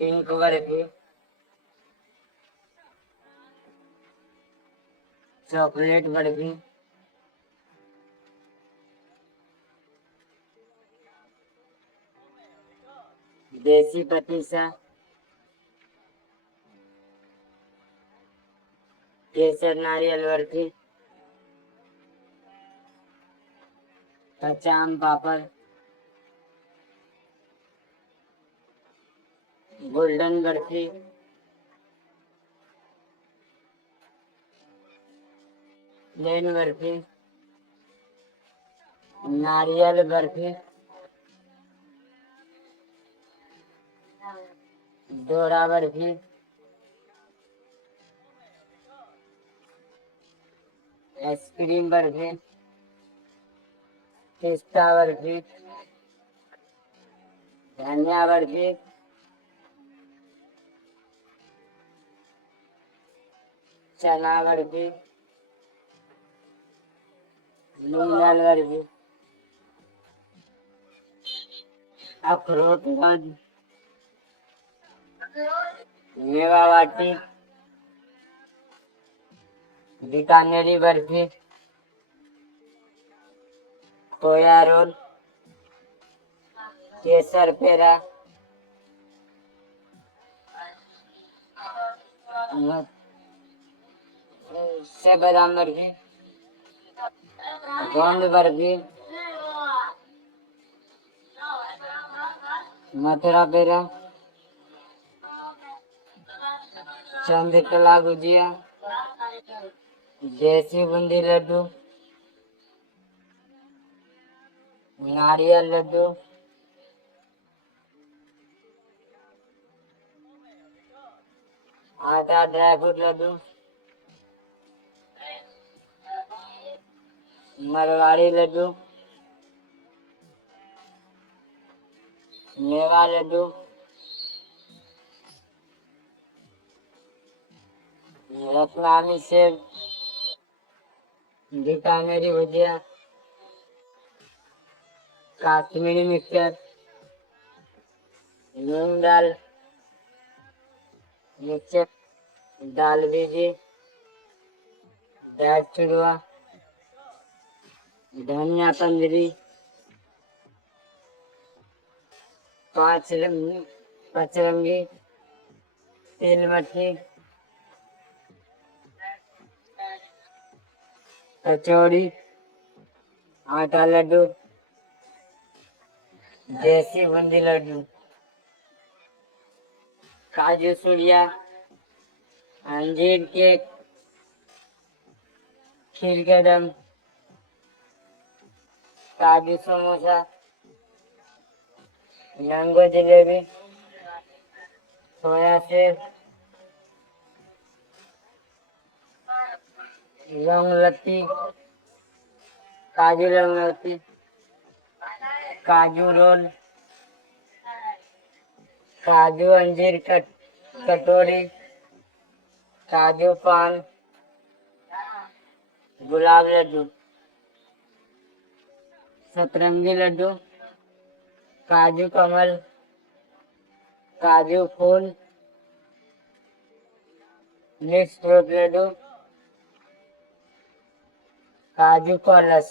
Pink barfi, chocolate barfi, देसी पतीसा, केसर नारियल बर्फी, कच्चा आम पापड़, गोल्डन बर्फी, प्लेन बर्फी, नारियल बर्फी, डोरा बर्फी, आइसक्रीम बर्फी, पिस्ता बर्फी, धनिया बर्फी, चना बर्फी, मूंगदाल बर्फी, अखरोट बर्फी, मेवा बाटी, बीकानेरी बर्फी, खोया रोल, केसर पेड़ा, से बादाम बर्फी, गोंद बर्फी, मथुरा पेड़ा, चंद्रकला गुजिया, देसी बूंदी लड्डू, नारियल लड्डू, आटा ड्राई फ्रूट लड्डू, मरवाड़ी लड्डू, मेवा लड्डू, रत्नामी सेब, बीकानेरी भुजिया, काश्मीरी मिक्सचर, मूंग दाल मिक्सचर, दाल बीजी, दाल चूरमा, धनिया पंजरी, पचरंगी, तिल मट्ठी, कचौड़ी, आटा लड्डू, देसी बूंदी लड्डू, काजू सूड़िया, अंजीर केक, खीर कदम, काजू समोसा, मैंगो जलेबी, खोया सेब, लौंग लत्ती, काजू लौंग लत्ती, काजू रोल, काजू अंजीर कटोरी, काजू पान, गुलाब लड्डू, सतरंगी लड्डू, काजू कमल, काजू फूल, मिक्स फ्रूट लड्डू, काजू कलश।